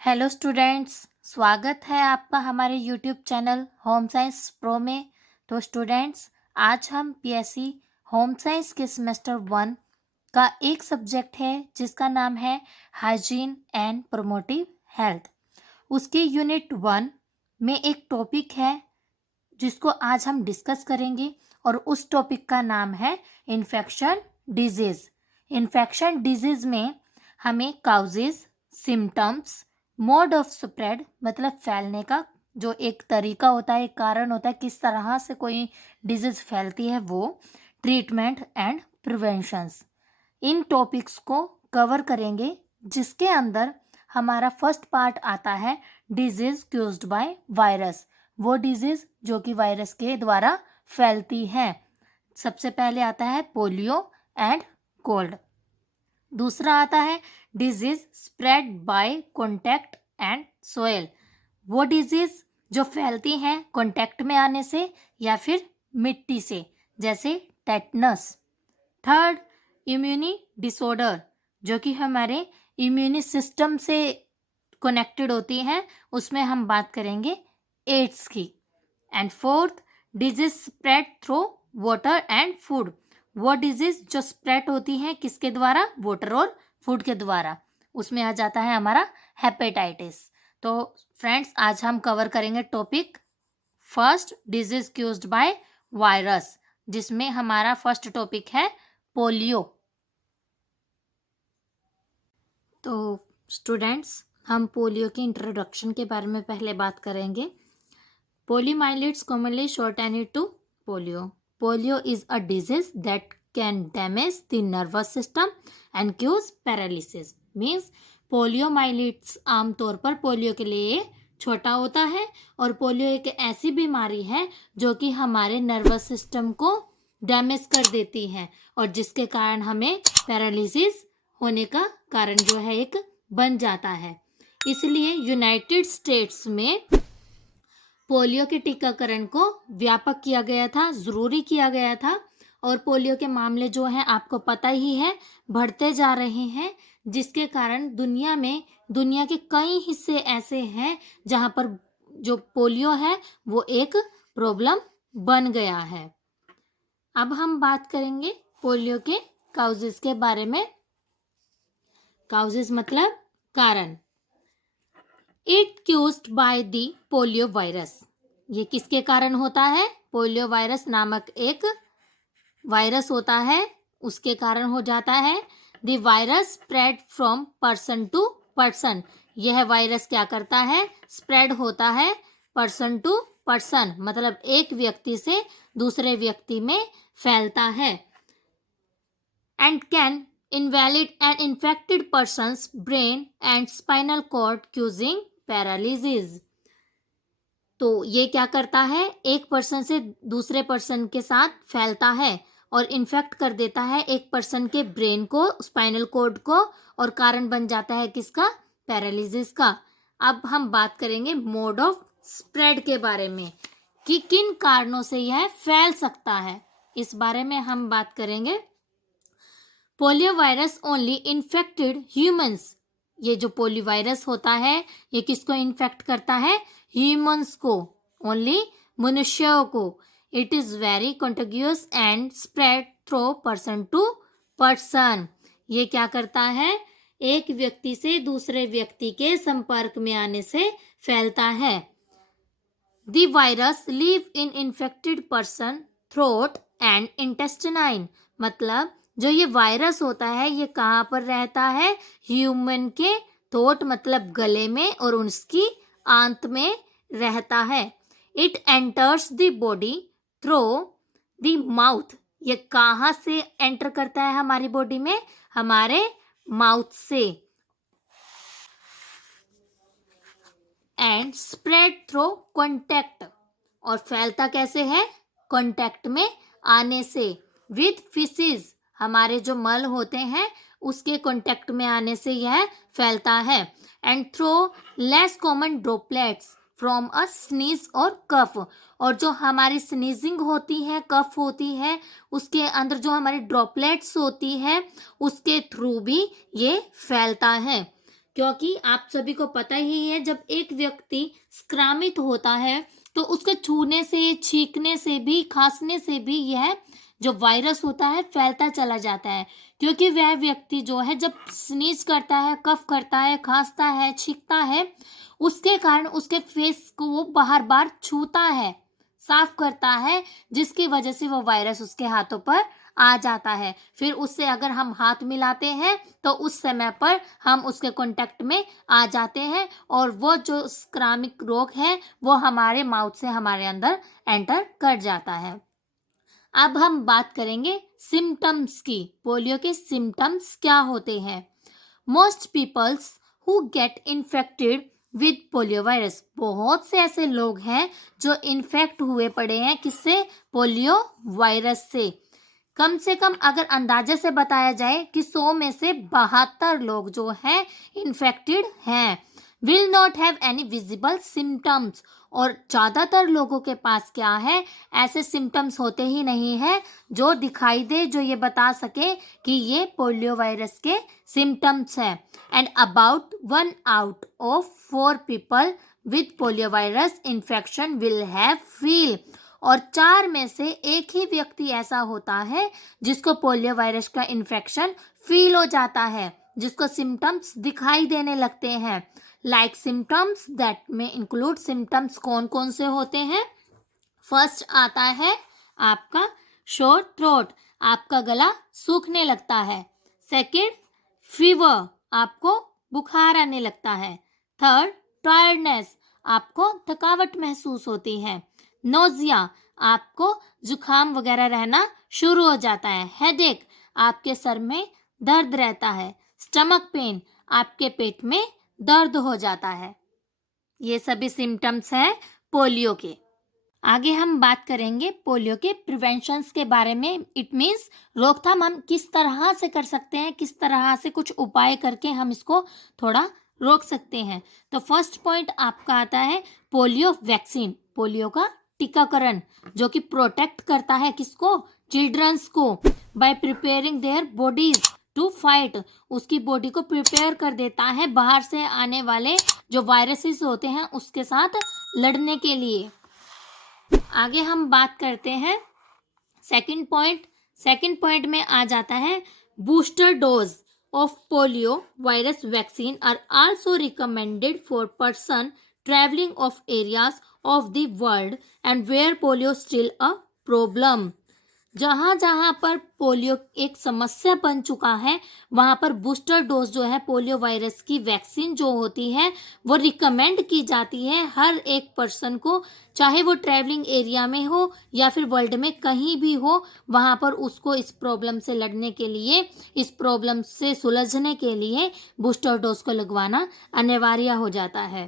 Hello students, स्वागत है आपका हमारे YouTube channel home science pro में। तो स्टूडेंट्स, आज हम पीएससी होम साइंस के सेमेस्टर 1 का एक सब्जेक्ट है जिसका नाम है हाइजीन एंड प्रोमोटिव हेल्थ। उसके यूनिट 1 में एक टॉपिक है जिसको आज हम डिस्कस करेंगे और उस टॉपिक का नाम है इन्फेक्शन डिजीज। इन्फेक्शन डिजीज में हमें causes, symptoms, mode of spread मतलब फैलने का जो एक तरीका होता है, एक कारण होता है किस तरह से कोई डिजीज फैलती है, वो treatment and preventions, in topics को कवर करेंगे। जिसके अंदर हमारा फर्स्ट पार्ट आता है डिजीज क्यूज्ड बाय वायरस, वो डिजीज जो कि वायरस के द्वारा फैलती है। सबसे पहले आता है पोलियो एंड कोल्ड। दूसरा आता है disease spread by contact and soil, वो डिजीज जो फैलती हैं कॉन्टैक्ट में आने से या फिर मिट्टी से, जैसे टेटनस। थर्ड, इम्यूनी डिसऑर्डर, जो कि हमारे इम्यूनी सिस्टम से कनेक्टेड होती हैं, उसमें हम बात करेंगे एड्स की। And fourth, disease spread through water and food, वो डिजीज जो स्प्रेड होती हैं किसके द्वारा, वाटर और फूड के द्वारा, उसमें आ जाता है हमारा हेपेटाइटिस। तो फ्रेंड्स, आज हम कवर करेंगे topic first disease caused by virus, जिसमें हमारा फर्स्ट टॉपिक है पोलियो। तो स्टूडेंट्स, हम पोलियो के इंट्रोडक्शन के बारे में पहले बात करेंगे। पोलियोमाइलिट्स commonly shortened to polio. Polio is a disease that can damage the nervous system and cause paralysis. Means पोलियोमाइलिट्स आमतौर पर पोलियो के लिए छोटा होता है और पोलियो एक ऐसी बीमारी है जो कि हमारे नर्वस सिस्टम को डैमेज कर देती है और जिसके कारण हमें पैरालिसिस होने का कारण जो है एक बन जाता है। इसलिए यूनाइटेड स्टेट्स में पोलियो के टीकाकरण को व्यापक किया गया था, ज़रूरी किया गया था। और पोलियो के मामले जो हैं आपको पता ही है, बढ़ते जा रहे हैं, जिसके कारण दुनिया के कई हिस्से ऐसे हैं जहां पर जो पोलियो है वो एक प्रॉब्लम बन गया है। अब हम बात करेंगे पोलियो के काउजेस के बारे में। काउजेस मतलब कारण। It caused by the polio virus, ये किसके कारण होता है, पोलियो वायरस नामक एक वायरस होता है, उसके कारण हो जाता है। The virus spread from person to person, यह वायरस क्या करता है, स्प्रेड होता है पर्सन टू पर्सन, मतलब एक व्यक्ति से दूसरे व्यक्ति में फैलता है। And can invalid and infected person's brain and spinal cord causing paralysis। तो ये क्या करता है, एक पर्सन से दूसरे पर्सन के साथ फैलता है और इन्फेक्ट कर देता है एक पर्सन के ब्रेन को, स्पाइनल कॉर्ड को, और कारण बन जाता है किसका, पैरालिसिस का। अब हम बात करेंगे मोड ऑफ स्प्रेड के बारे में कि किन कारणों से यह फैल सकता है, इस बारे में हम बात करेंगे। Polio virus only infected humans, ये जो पोलियो वायरस होता है ये किसको इन्फेक्ट करता है, ह्यूमंस को, ओनली मनुष्यों को। It is very contagious and spread through person to person, ये क्या करता है, एक व्यक्ति से दूसरे व्यक्ति के संपर्क में आने से फैलता है। The virus live in infected person throat and intestine, मतलब जो ये वायरस होता है ये कहाँ पर रहता है, ह्यूमन के थ्रोट मतलब गले में और उसकी आंत में रहता है। It enters the body through the mouth, ये कहाँ से एंटर करता है हमारी बॉडी में, हमारे माउथ से। एंड स्प्रेड थ्रू कॉन्टैक्ट, और फैलता कैसे है, कॉन्टैक्ट में आने से। विथ फिसेस, हमारे जो मल होते हैं उसके कांटेक्ट में आने से यह फैलता है। And through less common droplets from a sneeze और कफ, और जो हमारी स्नीजिंग होती है, कफ होती है, उसके अंदर जो हमारी ड्रॉपलेट्स होती है उसके थ्रू भी ये फैलता है। क्योंकि आप सभी को पता ही है जब एक व्यक्ति संक्रमित होता है तो उसके छूने से, छींकने से भी, खांसने से भी यह जो वायरस होता है फैलता चला जाता है। क्योंकि वह व्यक्ति जो है जब स्नीज करता है, कफ करता है, खांसता है, छींकता है, उसके कारण उसके फेस को वो बार बार छूता है, साफ करता है, जिसकी वजह से वो वायरस उसके हाथों पर आ जाता है। फिर उससे अगर हम हाथ मिलाते हैं तो उस समय पर हम उसके कांटेक्ट में आ जाते हैं और वो जो संक्रामक रोग है वो हमारे माउथ से हमारे अंदर एंटर कर जाता है। अब हम बात करेंगे सिम्टम्स की। पोलियो के सिम्टम्स क्या होते हैं? Most peoples who get infected with polio virus, बहुत से ऐसे लोग हैं जो इन्फेक्ट हुए पड़े हैं किससे? पोलियो वायरस से कम अगर अंदाजे से बताया जाए कि 100 में से 72 लोग जो हैं इन्फेक्टेड हैं। Will not have any visible symptoms, और ज़्यादातर लोगों के पास क्या है, ऐसे सिम्टम्स होते ही नहीं है जो दिखाई दे, जो ये बता सके कि ये पोलियो वायरस के सिम्टम्स हैं। And about 1 out of 4 people with polio virus infection will have feel, और 4 में से एक ही व्यक्ति ऐसा होता है जिसको पोलियो वायरस का इन्फेक्शन फील हो जाता है, जिसको सिम्टम्स दिखाई देने लगते हैं। लाइक सिम्टम्स दैट में इंक्लूड, सिम्टम्स कौन कौन से होते हैं? फर्स्ट आता है आपका शोर थ्रोट, आपका गला सूखने लगता है। सेकंड, फीवर, आपको बुखार आने लगता है। थर्ड, टायर्डनेस, आपको थकावट महसूस होती है। नोजिया, आपको जुकाम वगैरह रहना शुरू हो जाता है। हेडेक, आपके सर में दर्द रहता है। स्टमक पेन, आपके पेट में दर्द हो जाता है। ये सभी सिम्टम्स हैं पोलियो के। आगे हम बात करेंगे पोलियो के प्रिवेंशंस के बारे में। इट मीन्स रोकथाम हम किस तरह से कर सकते हैं, किस तरह से कुछ उपाय करके हम इसको थोड़ा रोक सकते हैं। तो फर्स्ट पॉइंट आपका आता है पोलियो वैक्सीन, पोलियो का टीकाकरण, जो कि प्रोटेक्ट करता है किसको? चिल्ड्रंस को, by preparing their bodies to fight, उसकी बॉडी को प्रिपेयर कर देता है बाहर से आने वाले जो वायरसेस होते हैं उसके साथ लड़ने के लिए। आगे हम बात करते हैं सेकंड पॉइंट में आ जाता है booster dose of polio virus vaccine are also recommended for person travelling of areas of the world and where polio still a problem. जहाँ जहाँ पर पोलियो एक समस्या बन चुका है वहाँ पर बूस्टर डोज जो है पोलियो वायरस की वैक्सीन जो होती है वो रिकमेंड की जाती है हर एक पर्सन को, चाहे वो ट्रैवलिंग एरिया में हो या फिर वर्ल्ड में कहीं भी हो, वहाँ पर उसको इस प्रॉब्लम से लड़ने के लिए, इस प्रॉब्लम से सुलझने के लिए बूस्टर डोज को लगवाना अनिवार्य हो जाता है।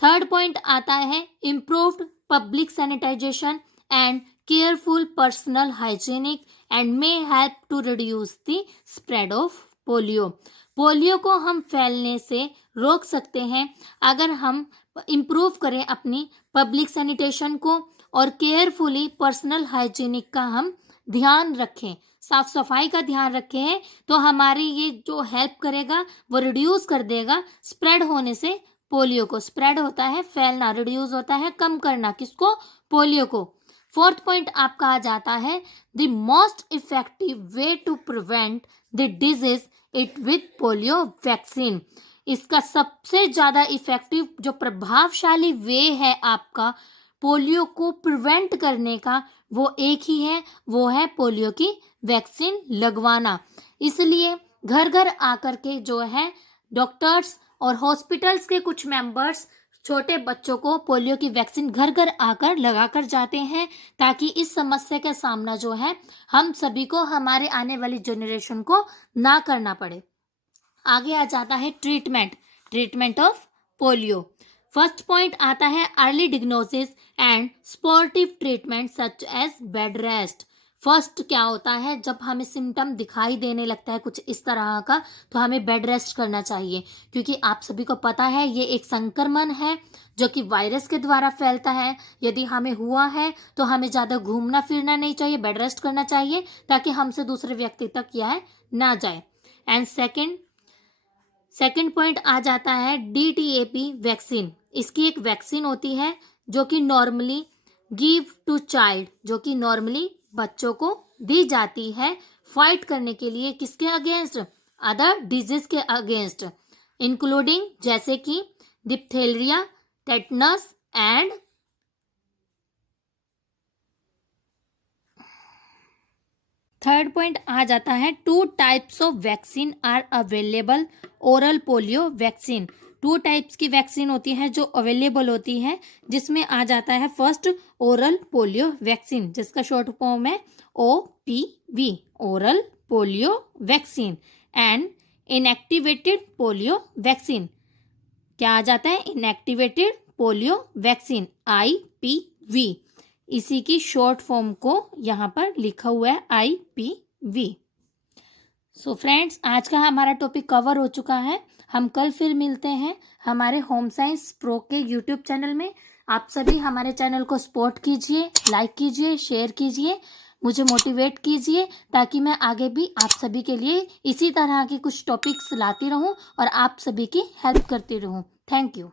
थर्ड पॉइंट आता है improved public sanitisation and careful personal hygienic and may help to reduce the spread of polio। Polio को हम फैलने से रोक सकते हैं अगर हम इम्प्रूव करें अपनी पब्लिक सैनिटेशन को और केयरफुली पर्सनल हाइजीनिक का हम ध्यान रखें, साफ सफाई का ध्यान रखें, तो हमारी ये जो हेल्प करेगा वो रिड्यूस कर देगा स्प्रेड होने से। पोलियो को स्प्रेड होता है फैलना, रिड्यूस होता है कम करना, किसको? पोलियो को। फोर्थ पॉइंट आपका आ जाता है the most effective way to prevent the disease it with polio vaccine. इसका सबसे ज़्यादा इफेक्टिव जो प्रभावशाली वे है आपका पोलियो को प्रिवेंट करने का वो एक ही है, वो है पोलियो की वैक्सीन लगवाना। इसलिए घर घर आकर के जो है डॉक्टर्स और हॉस्पिटल्स के कुछ मेंबर्स छोटे बच्चों को पोलियो की वैक्सीन घर घर आकर लगा कर जाते हैं, ताकि इस समस्या का सामना जो है हम सभी को, हमारे आने वाली जनरेशन को ना करना पड़े। आगे आ जाता है treatment of polio. First point आता है early diagnosis and supportive treatment such as bed rest. First क्या होता है, जब हमें सिम्टम दिखाई देने लगता है कुछ इस तरह का तो हमें बेड रेस्ट करना चाहिए, क्योंकि आप सभी को पता है ये एक संक्रमण है जो कि वायरस के द्वारा फैलता है। यदि हमें हुआ है तो हमें ज़्यादा घूमना फिरना नहीं चाहिए, बेड रेस्ट करना चाहिए ताकि हमसे दूसरे व्यक्ति तक यह ना जाए। एंड सेकंड पॉइंट आ जाता है DTAP वैक्सीन। इसकी एक वैक्सीन होती है जो कि नॉर्मली गिव टू चाइल्ड, जो कि नॉर्मली बच्चों को दी जाती है फाइट करने के लिए, किसके अगेंस्ट? अदर डिजीज के अगेंस्ट, इंक्लूडिंग जैसे कि diphtheria, tetanus and third point आ जाता है 2 types of vaccine are available oral polio vaccine. 2 types की वैक्सीन होती है जो अवेलेबल होती है, जिसमें आ जाता है फर्स्ट ओरल पोलियो वैक्सीन, जिसका शॉर्ट फॉर्म है OPV, oral polio vaccine, and inactivated polio vaccine. क्या आ जाता है? Inactivated polio vaccine, IPV। इसी की शॉर्ट फॉर्म को यहाँ पर लिखा हुआ है IPV। सो फ्रेंड्स, आज का हमारा टॉपिक कवर हो चुका है। हम कल फिर मिलते हैं हमारे होम साइंस प्रो के यूट्यूब चैनल में। आप सभी हमारे चैनल को सपोर्ट कीजिए, लाइक कीजिए, शेयर कीजिए, मुझे मोटिवेट कीजिए, ताकि मैं आगे भी आप सभी के लिए इसी तरह के कुछ टॉपिक्स लाती रहूं और आप सभी की हेल्प करती रहूं। Thank you.